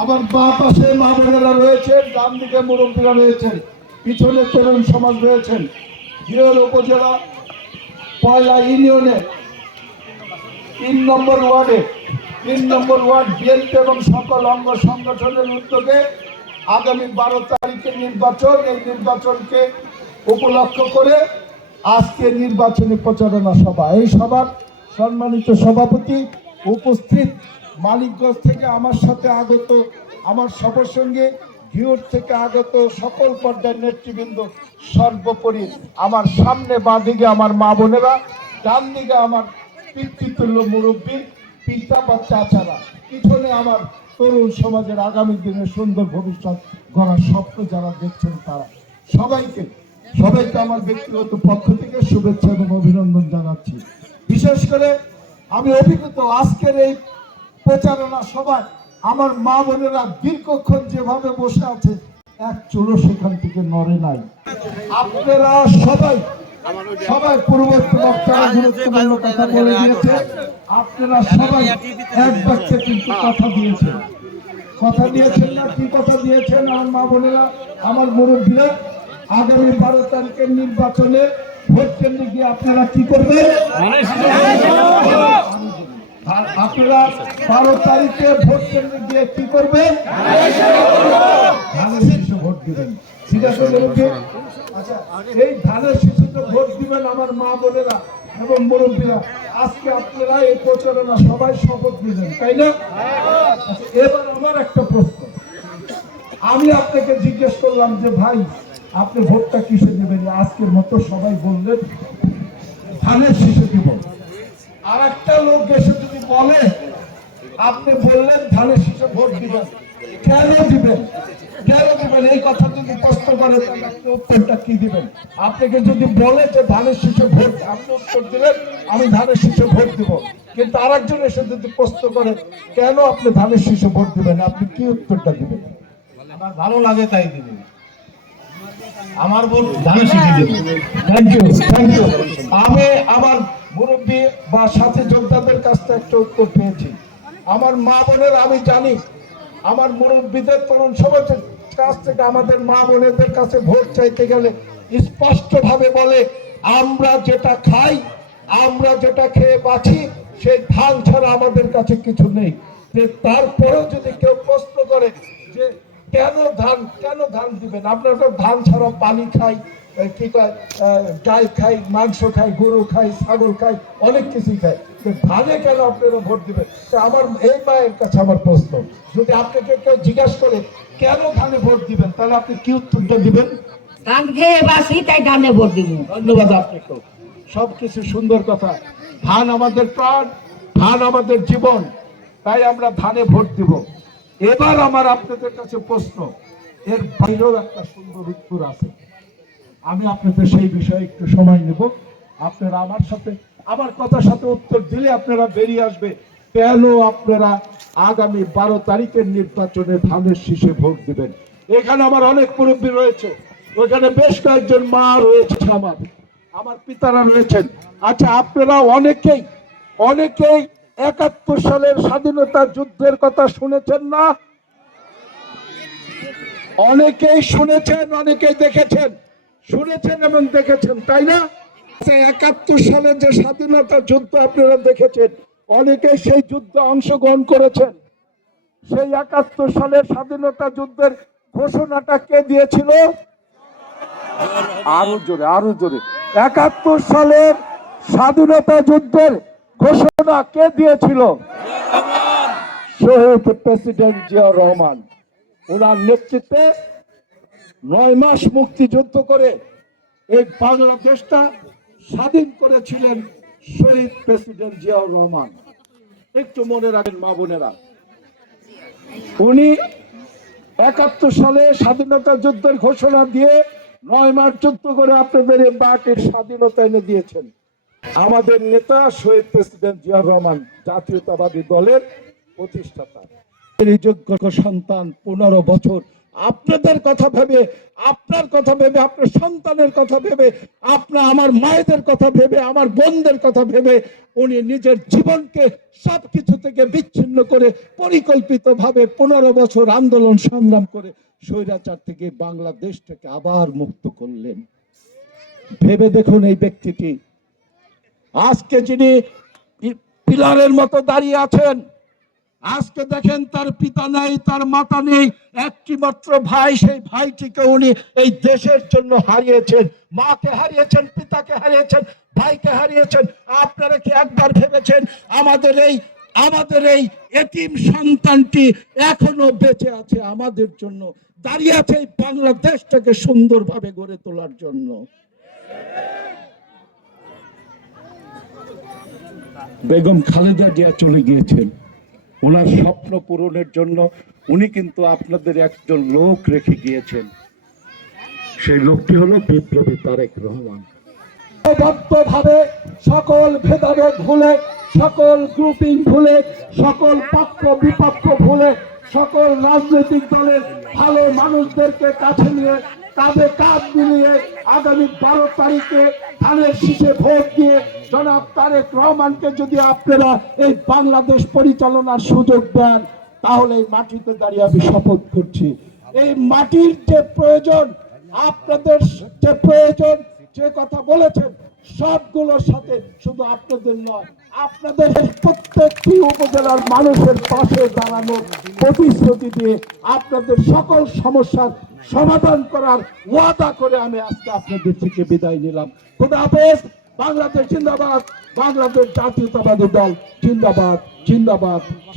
আমার বা পাশে মা রয়েছেন, ডান দিকে মুরব্বীরা রয়েছেন, পিছনে তরুণ সমাজ রয়েছেন। হিরোর উপজেলা, পয়লা ইউনিয়নে, তিন নম্বর ওয়ার্ডে, তিন নম্বর ওয়ার্ড বিএনপি এবং সকল অঙ্গ সংগঠনের উদ্যোগে আগামী বারো তারিখে নির্বাচন, এই নির্বাচনকে উপলক্ষ করে আজকে নির্বাচনী প্রচারণা সভা। এই সভার সম্মানিত সভাপতি উপস্থিত মালিকগঞ্জ থেকে আমার সাথে আগত, আমার সবার সঙ্গে ভিউর থেকে আগত সকল পর্যায়ের নেতৃবৃন্দ সর্বোপরি আমার সামনে বাঁ দিকে আমার মা বোনেরা, ডান দিকে আমার পিতৃতুল্য মুরব্বী, পিতা বা চাচারা। পিছনে আমার তরুণ সমাজের আগামী দিনের সুন্দর ভবিষ্যৎ গড়ার স্বপ্ন যারা দেখছেন তারা। সবাইকে সবাইকে আমার ব্যক্তিগত পক্ষ থেকে শুভেচ্ছা এবং অভিনন্দন জানাচ্ছি। বিশেষ করে আমি অভিজ্ঞত আজকের এই প্রচারণা সভায় আমার মা বোনেরা দীর্ঘক্ষণ যেভাবে বসে আছে, এক চুলো সেখান থেকে নড়ে নাই। আপনারা সবাই সবাই পূর্ববর্তী গুরুত্বপূর্ণ কথা বলে দিয়েছে। আপনারা সবাই এক বাক্যে কিন্তু কথা দিয়েছেন। কথা দিয়েছেন না, কি কথা দিয়েছেন? আমার মা বোনেরা, আমার মুরব্বীরা, আগামী বারো তারিখের নির্বাচনে ভোট কেন্দ্রে গিয়ে আপনারা কি করবেন? আপনারা বারো তারিখে ভোট কেন্দ্রে গিয়ে কি করবেন? ধানের শীষে ভোট দিবেন। ঠিক আছে আচ্ছা এই ধানের শিশুতে ভোট দিবেন আমার মা বোনেরা এবং মুরব্বীরা। আজকে আপনারা এই প্রচারণা সবাই শপথ নিলেন তাই না? আচ্ছা, এবার আমার একটা প্রশ্ন। আমি আপনাকে জিজ্ঞেস করলাম যে ভাই আপনি ভোটটা কিসে দেবেন আজকের মতো সবাই বললেন ধানের শীষে দিব আর একটা লোক এসে যদি বলে, আপনি বললেন ধানের শীষে ভোট দিবেন। কেন দিবেন? কেন দিবেন? এই কথা যদি প্রশ্ন করে উত্তরটা কি দিবেন? আপনাকে যদি বলে যে ধানের শীষে ভোট, আপনি উত্তর দিলেন আমি ধানের শীষে ভোট দিব। কিন্তু আরেকজন এসে যদি প্রশ্ন করে, কেন আপনি ধানের শীষে ভোট দিবেন? আপনি কি উত্তরটা দিবেন? আমার ভালো লাগে তাই দিবি আমার বোন ধানের শিখে দেবো থ্যাংক ইউ থ্যাংক ইউ আমি আমার মুরব্বী বা সাথে যোদ্ধাদের কাছ থেকে একটা উত্তর পেয়েছি। আমার মা বোনের, আমি জানি, আমার মুরব্বীদের তরুণ সমাজের কাছ থেকে আমাদের মা বোনেদের কাছে ভোট চাইতে গেলে স্পষ্ট ভাবে বলে, আমরা যেটা খাই, আমরা যেটা খেয়ে বাঁচি, সেই ধান ছাড়া আমাদের কাছে কিছু নেই। তারপরেও যদি কেউ প্রশ্ন করে যে কেন ধান কেন ধান দিবেন? আপনারা তো ধান ছাড়া পানি খাই কি কয় গাই খাই মাংস খাই গরু খাই ছাগল খাই অনেক কিছুই খাই। ধানে কেন আপনারা ভোট দিবেন? তা আমার এই মায়ের কাছে আমার প্রশ্ন। যদি আপনাকে কেউ জিজ্ঞাসা করে কেন ধানে ভোট দিবেন? তাহলে আপনি কি উত্তরটা দিবেন? ধান খেয়ে বাসি তাই ধানে ভোট দিব। ধন্যবাদ আপনাকে। সব কিছু সুন্দর কথা। ধান আমাদের প্রাণ ধান আমাদের জীবন তাই আমরা ধানে ভোট দিব। এবার আমার আপনাদের কাছে প্রশ্ন, এর বাইরেও একটা সুন্দর উত্তর আছে। আমি আপনাদের সেই বিষয়ে একটু সময় নেব। আপনারা আমার সাথে, আমার কথার সাথে উত্তর দিলে আপনারা বেরিয়ে আসবে। কেন আপনারা আগামী বারো তারিখের নির্বাচনে ধানের শীষে ভোট দিবেন? এখানে আমার অনেক মুরব্বী রয়েছে। ওখানে বেশ কয়েকজন মা রয়েছে আমার। আমার পিতারা রয়েছেন। আচ্ছা আপনারা অনেকেই অনেকেই একাত্তর সালের স্বাধীনতা যুদ্ধের কথা শুনেছেন না? অনেকেই শুনেছেন অনেকেই দেখেছেন। শুনেছেন এবং দেখেছেন তাই না? আচ্ছা, একাত্তর সালে যে স্বাধীনতা যুদ্ধ আপনারা দেখেছেন অনেকেই সেই যুদ্ধে অংশগ্রহণ করেছেন। সেই একাত্তর সালের স্বাধীনতা যুদ্ধের ঘোষণাটা কে দিয়েছিল? আরও জোরে আরও জোরে। একাত্তর সালের স্বাধীনতা যুদ্ধের ঘোষণা কে দিয়েছিল? শহীদ প্রেসিডেন্ট জিয়া রহমান। ওনার নেতৃত্বে নয় মাস মুক্তিযুদ্ধ করে এই বাংলাদেশটা স্বাধীন করেছিলেন শহীদ প্রেসিডেন্ট জিয়াউর রহমান। একটু মনে রাখেন মা বোনেরা। উনি একাত্তর সালে স্বাধীনতা যুদ্ধের ঘোষণা দিয়ে নয় মাস যুদ্ধ করে আপনাদের এই মাটির স্বাধীনতা এনে দিয়েছেন। আমাদের নেতা শহীদ প্রেসিডেন্ট জিয়াউর রহমান জাতীয়তাবাদী দলের প্রতিষ্ঠাতা। যোগ্য সন্তান পনেরো বছর। আপনাদের কথা ভেবে, আপনার কথা ভেবে, আপনার সন্তানের কথা ভেবে, আপনার আমার মায়েদের কথা ভেবে, আমার বোনদের কথা ভেবে, উনি নিজের জীবনকে সব কিছু থেকে বিচ্ছিন্ন করে পরিকল্পিতভাবে পনেরো বছর আন্দোলন সংগ্রাম করে স্বৈরাচার থেকে বাংলাদেশটাকে আবার মুক্ত করলেন। ভেবে দেখুন এই ব্যক্তিটি। আজকে যিনি পিলারের মতো দাঁড়িয়ে আছেন, আজকে দেখেন তার পিতা নেই, তার মাতা নেই একটি মাত্র ভাই, সেই ভাইটিকে উনি এই দেশের জন্য হারিয়েছেন। মাকে হারিয়েছেন, পিতাকে হারিয়েছেন, ভাইকে হারিয়েছেন। আপনারা কি একবার ভেবেছেন আমাদের এই আমাদের এই এতিম সন্তানটি এখনও বেঁচে আছে আমাদের জন্য? দাঁড়িয়ে আছে এই বাংলাদেশটাকে সুন্দরভাবে গড়ে তোলার জন্য। বেগম খালেদা জিয়া চলে গিয়েছেন। ওনার স্বপ্ন পূরণের জন্য উনি কিন্তু আপনাদের একজন লোক রেখে গিয়েছেন। সেই লোকটি হলো বিপ্লবী তারেক রহমান। ভাবে সকল ভেদাভেদ ভুলে, সকল গ্রুপিং ভুলে, সকল পক্ষ বিপক্ষ ভুলে, সকল রাজনৈতিক দলের ভালো মানুষদেরকে কাছে নিয়ে কাঁধে কাঁধ মিলিয়ে আগামী বারো তারিখে ধানের শীষে ভোট দিয়ে জনাব তারেক রহমানকে যদি আপনারা এই বাংলাদেশ পরিচালনার সুযোগ দেন, তাহলে এই মাটিতে দাঁড়িয়ে আমি শপথ করছি। এই মাটির যে প্রয়োজন, আপনাদের যে প্রয়োজন, যে কথা বলেছেন, সবগুলোর সাথে শুধু আপনাদের নয়, আপনাদের প্রত্যেকটি উপজেলার মানুষের পাশে দাঁড়ানোর প্রতিশ্রুতি দিয়ে আপনাদের সকল সমস্যার সমাধান করার ওয়াদা করে আমি আজকে আপনাদের থেকে বিদায় নিলাম। খুদা হাফেজ, বাংলাদেশ জিন্দাবাদ, বাংলাদেশ জাতীয়তাবাদী দল জিন্দাবাদ জিন্দাবাদ জিন্দাবাদ।